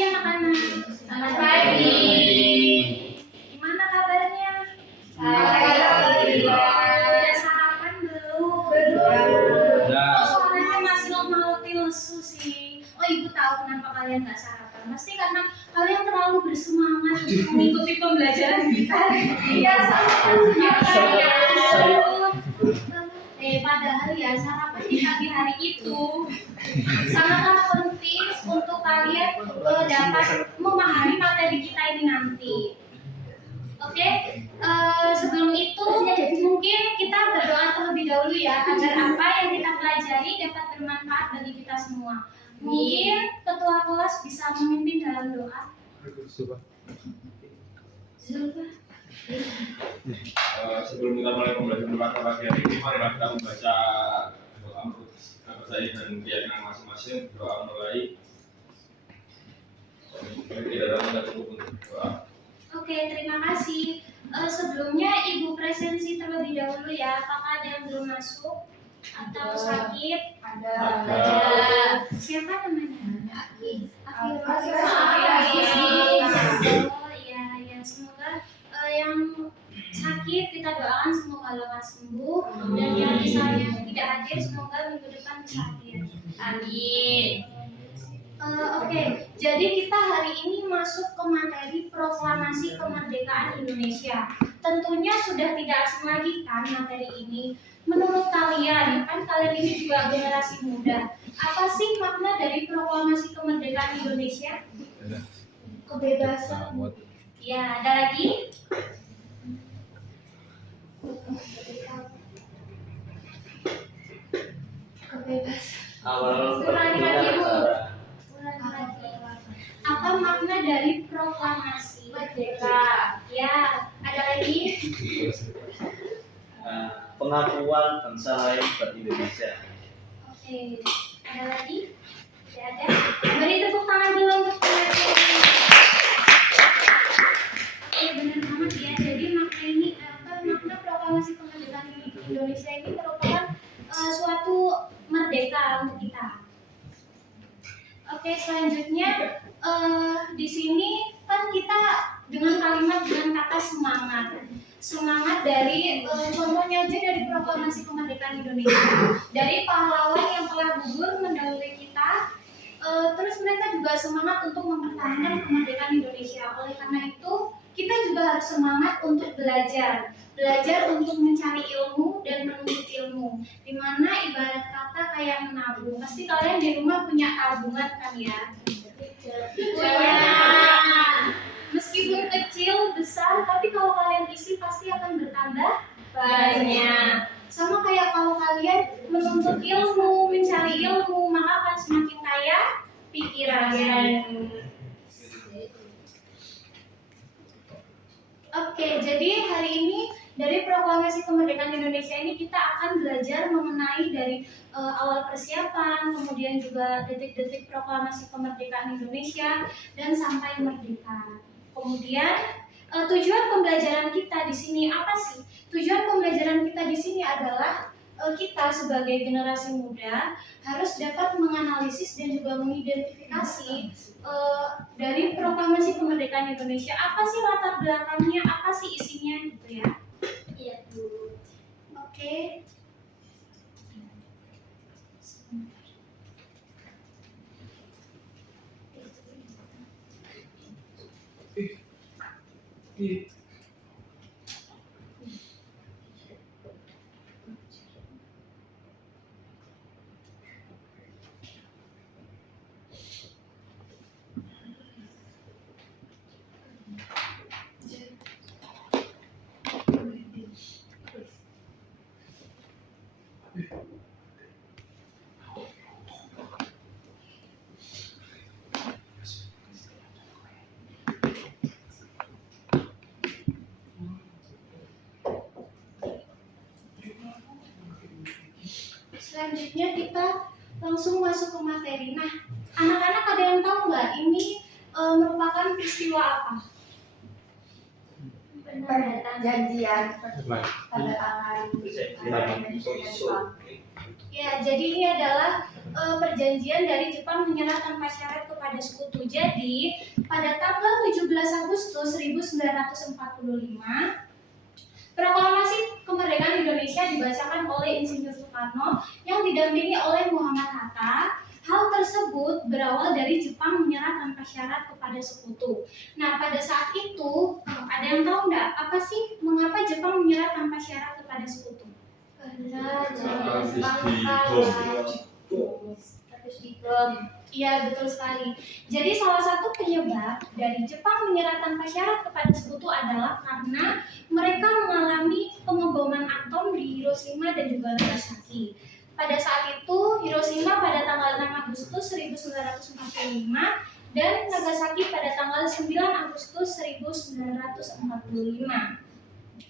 anak-anak. Selamat pagi. Gimana kabarnya? Alhamdulillah. Udah sarapan belum? Belum. Oh, suaranya masih lemah-lemah lesu sih. Oh, ibu tahu kenapa kalian nggak sarapan? Pasti karena kalian terlalu bersemangat untuk mengikuti pembelajaran kita. Iya, sarapan padahal ya sarapan di pagi hari itu sangatlah penting untuk kalian dapat memahami materi kita ini nanti. Oke, sebelum itu mungkin kita berdoa terlebih dahulu ya agar apa yang kita pelajari dapat bermanfaat bagi kita semua. Mungkin ketua kelas bisa memimpin dalam doa. Sebelum kita mulai pembelajaran bahasa pagi hari ini, marilah kita membaca doa kepercayaan dan keyakinan masing-masing. Doa mulai. Tidak ada yang cukup untuk doa. Oke, terima kasih. Sebelumnya Ibu presensi terlebih dahulu ya. Apakah ada yang belum masuk atau sakit? Ada. Siapa namanya? Aki. Oh iya, semoga yang sakit kita doakan semoga lekas sembuh dan yang misalnya tidak hadir semoga minggu depan bisa hadir. Amin. Oke, jadi kita hari ini masuk ke materi proklamasi kemerdekaan Indonesia. Tentunya sudah tidak asing lagi kan materi ini. Menurut kalian, kan kalian ini juga generasi muda, apa sih makna dari proklamasi kemerdekaan Indonesia? Kebebasan. Ya, ada lagi? Kebebasan. Ulangi lagi, Bu. Apa makna dari proklamasi Merdeka. Ya, ada lagi? Pengakuan bangsa lain buat Indonesia. Oke, ada lagi? Tidak ada? Beri tepuk tangan dulu untuk kalian. Oke, benar banget ya. Jadi makna proklamasi kemerdekaan Indonesia ini merupakan suatu merdeka untuk kita. Oke, selanjutnya di sini kan kita dengan kata semangat dari contohnya aja dari proklamasi kemerdekaan Indonesia, dari pahlawan yang telah gugur mendahului kita, terus mereka juga semangat untuk mempertahankan kemerdekaan Indonesia. Oleh karena itu kita juga harus semangat untuk belajar untuk mencari ilmu dan menuntut ilmu, dimana ibarat kata kayak menabung. Pasti kalian di rumah punya tabungan kan ya? Punya. Meskipun kecil, besar, tapi kalau kalian isi pasti akan bertambah banyak. Sama kayak kalau kalian menuntut ilmu, mencari ilmu, maka akan semakin kaya pikirannya. Oke, jadi hari ini dari proklamasi kemerdekaan Indonesia ini kita akan belajar mengenai dari awal persiapan, kemudian juga detik-detik proklamasi kemerdekaan Indonesia dan sampai merdeka. Kemudian tujuan pembelajaran kita di sini apa sih? Tujuan pembelajaran kita di sini adalah kita sebagai generasi muda harus dapat menganalisis dan juga mengidentifikasi dari proklamasi kemerdekaan Indonesia, apa sih latar belakangnya, apa sih isinya gitu ya. Iya, Bu. Oke. Selanjutnya kita langsung masuk ke materi. Nah, anak-anak ada yang tahu nggak ini merupakan peristiwa apa? Penandatanganan perjanjian pada tangan Ya, jadi ini adalah perjanjian dari Jepang menyerah tanpa syarat kepada sekutu. Jadi, pada tanggal 17 Agustus 1945, Proklamasi Kemerdekaan Indonesia dibacakan oleh Insinyur Soekarno yang didampingi oleh Muhammad Hatta. Hal tersebut berawal dari Jepang menyerah tanpa syarat kepada sekutu. Nah, pada saat itu, ada yang tahu nggak apa sih mengapa Jepang menyerah tanpa syarat kepada sekutu? karena Habis Jepang habis dibom. Iya, betul sekali. Jadi salah satu penyebab dari Jepang menyerah tanpa syarat kepada sekutu adalah karena mereka mengalami pengeboman atom di Hiroshima dan juga Nagasaki. Pada saat itu, Hiroshima pada tanggal 6 Agustus 1945 dan Nagasaki pada tanggal 9 Agustus 1945.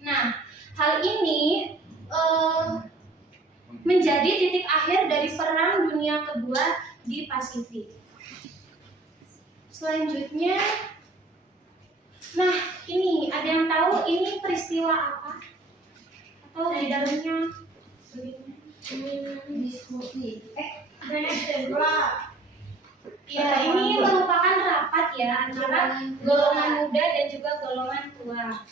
Nah, hal ini menjadi titik akhir dari Perang Dunia Kedua di Pasifik. Selanjutnya, nah ini ada yang tahu ini peristiwa apa? Atau di dalamnya? Diskusi. Ya, ini merupakan rapat ya antara golongan muda dan juga golongan tua.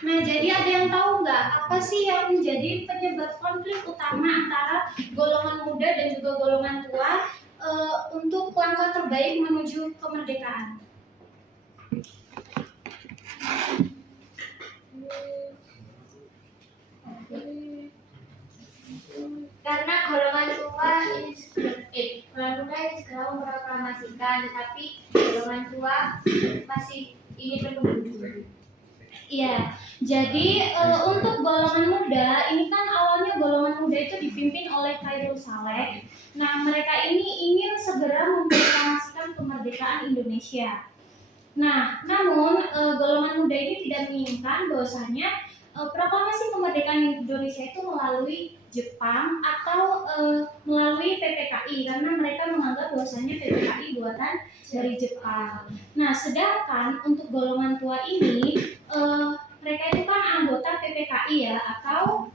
Nah, jadi ada yang tahu nggak apa sih yang menjadi penyebab konflik utama antara golongan muda dan juga golongan tua untuk langkah terbaik menuju kemerdekaan? Karena golongan tua ini golongan muda ini segera memproklamasikan, tetapi golongan tua masih ingin menunggu. Iya, jadi untuk golongan muda, ini kan awalnya golongan muda itu dipimpin oleh Khairul Saleh. Nah, mereka ini ingin segera memproklamasikan kemerdekaan Indonesia. Nah, namun golongan muda ini tidak menginginkan bahwasanya proklamasi kemerdekaan Indonesia itu melalui Jepang atau melalui PPKI karena mereka menganggap bahwasanya PPKI buatan dari Jepang. Nah, sedangkan untuk golongan tua ini mereka itu kan anggota PPKI ya atau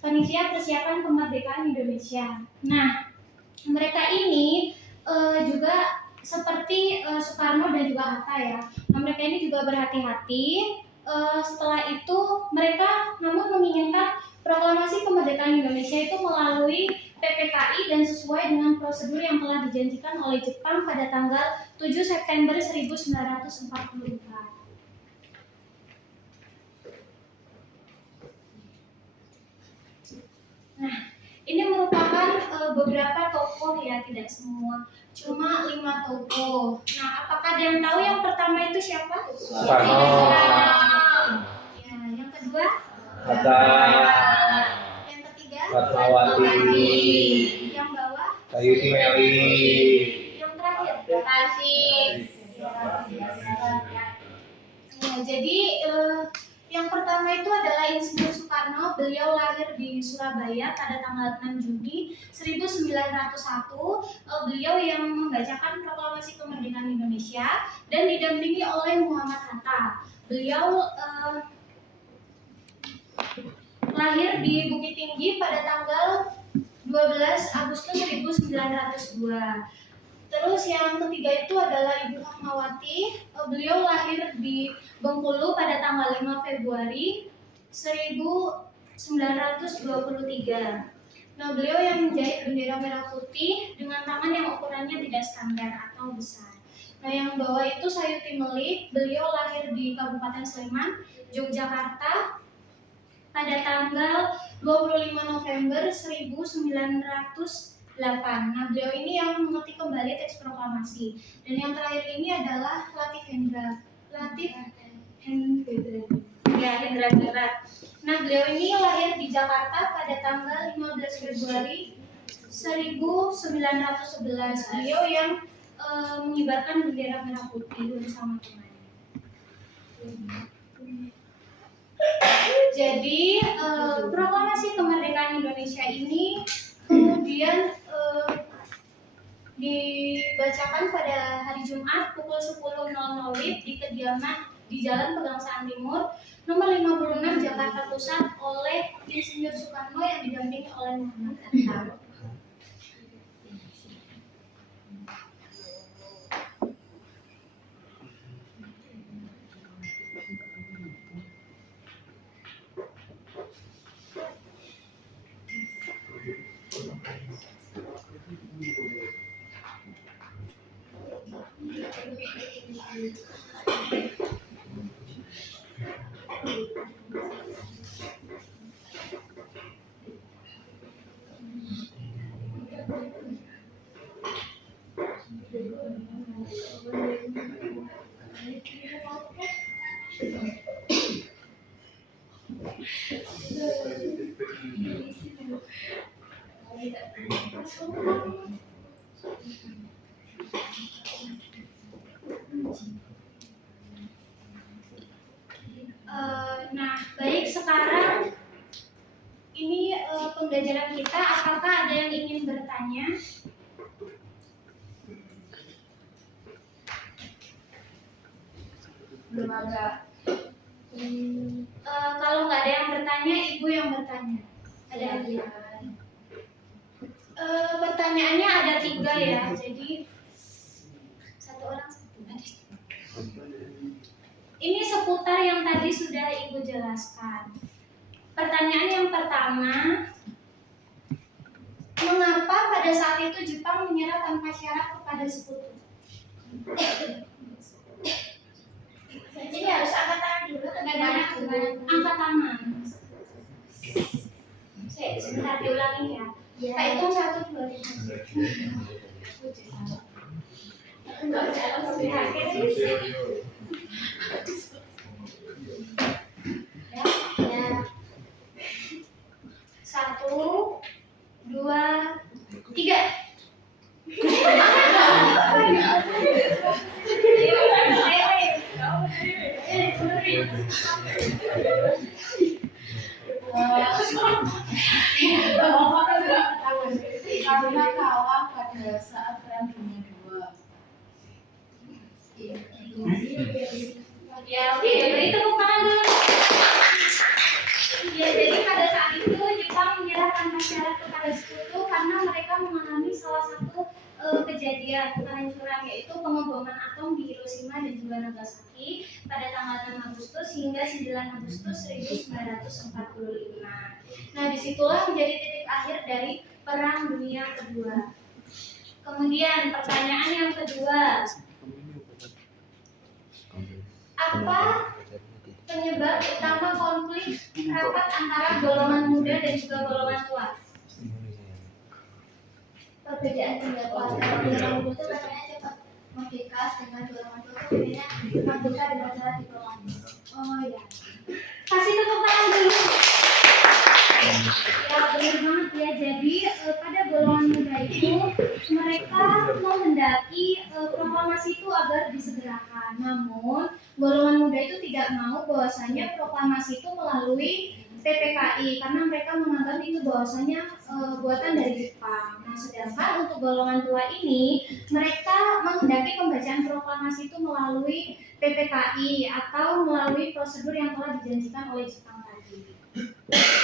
Panitia Persiapan Kemerdekaan Indonesia. Nah, mereka ini juga seperti Soekarno dan juga Hatta ya. Nah, mereka ini juga berhati-hati. Setelah itu mereka namun menginginkan proklamasi kemerdekaan Indonesia itu melalui PPKI dan sesuai dengan prosedur yang telah dijanjikan oleh Jepang pada tanggal 7 September 1944. Nah, ini merupakan beberapa tokoh ya, tidak semua, cuma 5 tokoh. Nah, apakah ada yang tahu yang pertama itu siapa? Soekarno. Ya, yang kedua? Hatta. Yang ketiga? Fatmawati. Yang bawah? Sayuti Meli. Yang terakhir? Ya, jadi yang pertama itu adalah Insinyur Soekarno. Beliau lahir di Surabaya pada tanggal 6 Juni 1901. Beliau yang membacakan proklamasi kemerdekaan Indonesia dan didampingi oleh Muhammad Hatta. Beliau lahir di Bukit Tinggi pada tanggal 12 Agustus 1902. Terus yang ketiga itu adalah Ibu Fatmawati. Beliau lahir di Bengkulu pada tanggal 5 Februari 1923. Nah, beliau yang menjahit bendera merah putih dengan tangan yang ukurannya tidak standar atau besar. Nah, yang bawah itu Sayuti Melik. Beliau lahir di Kabupaten Sleman, Yogyakarta pada tanggal 25 November 1908. Nah, beliau ini yang mengetik kembali teks proklamasi. Dan yang terakhir ini adalah Latif Hendra. Ya, Hendra Berat. Nah, beliau ini lahir di Jakarta pada tanggal 15 Februari 1911. Beliau yang mengibarkan bendera merah putih bersama temannya. Jadi proklamasi kemerdekaan Indonesia ini kemudian dibacakan pada hari Jumat pukul 10.00 WIB di kediaman di Jalan Pegangsaan Timur nomor 56 Jakarta Pusat oleh Insinyur Soekarno yang didampingi oleh Muhammad Hatta. Nah, baik, sekarang ini pembelajaran kita. Apakah ada yang ingin bertanya? Belum ada. Kalau nggak ada yang bertanya, ibu yang bertanya. Ada lagi? Pertanyaannya ada 3 ya, jadi satu orang satu. Ini seputar yang tadi sudah ibu jelaskan. Pertanyaan yang pertama, mengapa pada saat itu Jepang menyerah tanpa syarat kepada sekutu? Jadi harus angkat tangan dulu atau gimana? Angkat tangan. Sebentar diulangi ya. Kita hitung 1, 2, 3. Enggak ada langsung dihajar. Ya. 1, 2, 3. Karena kalah pada saat Perang Dunia II. Ya, oke, beri tepuk tangan dulu. Ya, jadi pada saat itu Jepang menyerah tanpa syarat kepada sekutu karena mereka mengalami salah satu kejadian kehancuran, yaitu pengeboman atom di Hiroshima dan juga Nagasaki pada tanggal 6 Agustus hingga 9 Agustus 1945. Nah, disitulah menjadi titik akhir dari Perang Dunia Kedua. Kemudian pertanyaan yang kedua, apa penyebab utama konflik rapat antara golongan muda dan juga golongan tua? Perbedaan pendapat antara golongan muda itu katanya cepat merdeka, dengan golongan tua itu bedanya merdeka dengan cara diplomatis. Oh ya, kasih tepuk tangan dulu. Ya, benar banget ya. Jadi pada golongan muda itu mereka menghendaki proklamasi itu agar disegerakan. Namun golongan muda itu tidak mau bahwasanya proklamasi itu melalui PPKI karena mereka menganggap itu bahwasanya buatan dari Jepang. Nah, sedangkan untuk golongan tua ini mereka menghendaki pembacaan proklamasi itu melalui PPKI atau melalui prosedur yang telah dijanjikan oleh Jepang tadi.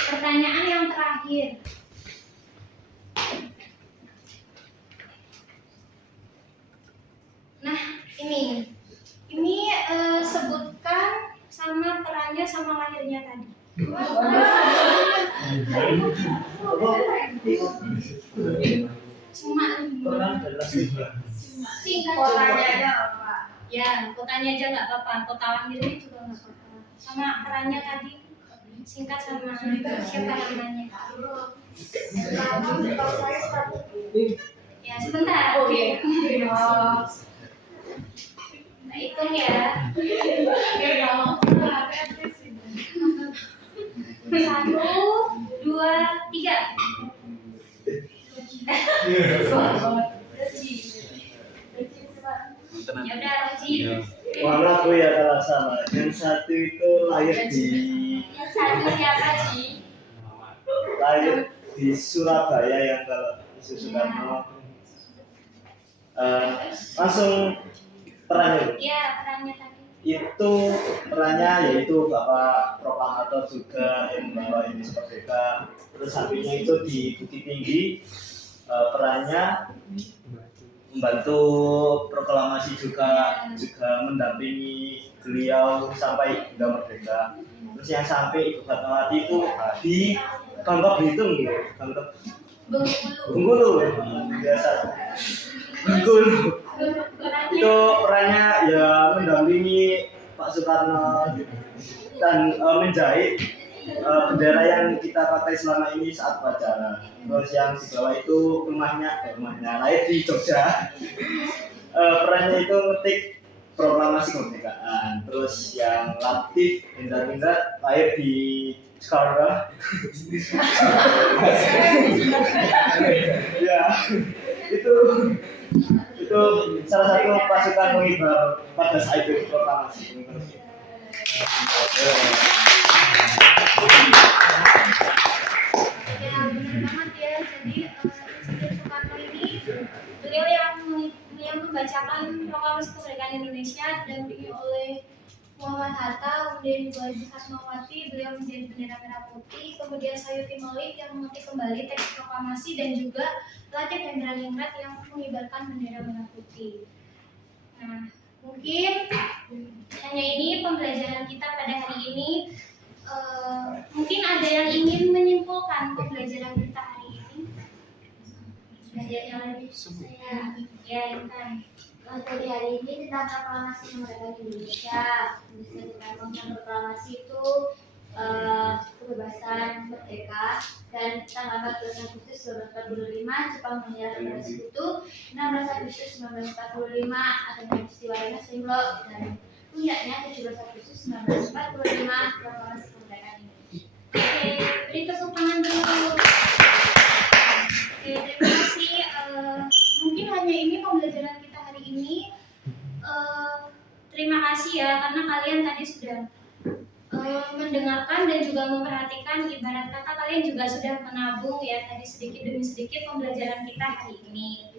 Pertanyaan yang terakhir. Nah, ini sebutkan sama perannya sama lahirnya tadi. Cuma singkat Kotanya aja. aja apa? Ya, kotanya aja nggak apa-apa. Kota lahirnya juga nggak apa-apa. Sama perannya tadi singkat sama siapa namanya. Ya, sebentar. Oke. Nah, hitung ya. 1, 2, 3. Ya udah, Roji. Malah aku ya kalah sama. Yang satu itu lahir Yang satu siapa sih? di Surabaya yang kalau Isu Soekarno. Langsung perannya Ya, perannya tadi. itu yaitu Bapak Proklamator juga yang membawa ini merdeka. Terus sampingnya itu di Bukit Tinggi, perannya membantu proklamasi juga mendampingi beliau sampai hingga merdeka. Terus yang sampai Ibu Fatmawati itu di Bangka Belitung gitu, Bengkulu biasa. Bengkulu itu perannya ya mendampingi Pak Soekarno dan menjahit bendera yang kita pakai selama ini saat upacara. Terus yang di bawah itu rumahnya lahir di Jogja. Perannya itu ngetik proklamasi kemerdekaan. Terus yang Latif Hendra lahir di Jakarta. Ya, itu salah satu pasukan pengibar pada saat itu proklamasi. Ya, benar banget ya. Jadi Presiden Soekarno ini beliau yang membacakan proklamasi kemerdekaan Indonesia didampingi oleh Muhammad Hatta, kemudian juga Ibu Fatmawati, beliau menjadi bendera merah putih, kemudian Sayuti Malik yang mengetik kembali teks proklamasi dan juga Latif Hendraningrat yang mengibarkan bendera merah putih. Nah, mungkin hanya ini pembelajaran kita pada hari ini. Mungkin ada yang ingin menyimpulkan pembelajaran kita hari ini. Belajar yang lebih ya, Intan. Materi hari ini tentang proklamasi kemerdekaan Indonesia. Tentang proklamasi itu kebebasan merdeka dan tanggal 14 Agustus 1945 Jepang menyerah kepada Sekutu. 16 Agustus 1945 adanya peristiwa Rengas Dengklok dan puncaknya 17 Agustus 1945 proklamasi kemerdekaan Indonesia. Oke, beri tepuk tangan dulu. Oke, terima kasih. Mungkin hanya ini pembelajaran kita hari ini. Terima kasih ya karena kalian tadi sudah mendengarkan dan juga memperhatikan. Ibarat kata kalian juga sudah menabung ya tadi sedikit demi sedikit pembelajaran kita hari ini.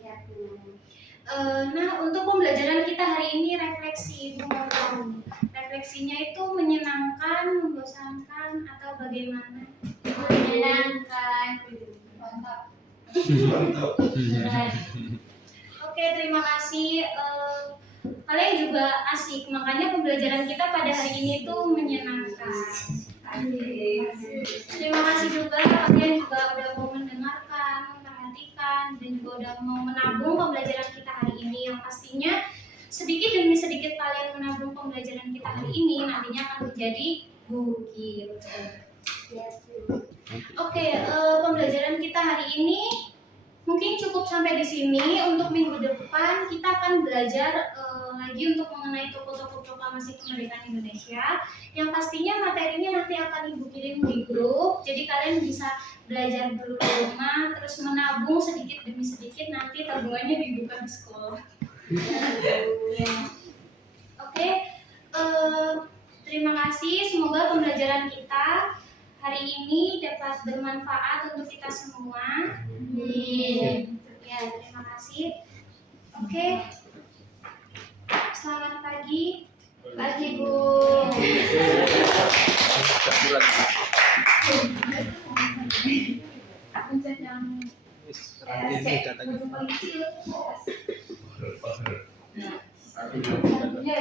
Nah, untuk pembelajaran kita hari ini refleksi. Mau tahu refleksinya itu menyenangkan, membosankan atau bagaimana? Menyenangkan. Mantap. Oke, terima kasih. Kalian juga asik, makanya pembelajaran kita pada hari ini tuh menyenangkan. Terima kasih juga kalian juga udah mau mendengarkan, memperhatikan, dan juga udah mau menabung pembelajaran kita hari ini. Yang pastinya sedikit demi sedikit kalian menabung pembelajaran kita hari ini nantinya akan menjadi bukit. Oke, pembelajaran kita hari ini mungkin cukup sampai di sini. Untuk minggu depan kita akan belajar lagi untuk mengenai tokoh-tokoh proklamasi kemerdekaan Indonesia. Yang pastinya materinya nanti akan Ibu kirim di grup. Jadi kalian bisa belajar dulu di rumah, terus menabung sedikit demi sedikit. Nanti tabungannya dibuka di sekolah. Oke, terima kasih. Semoga pembelajaran kita hari ini dapat bermanfaat untuk kita semua. Ya, terima kasih. Oke. Selamat pagi. Pagi Bu. Pencet yang paling kecil. Ya,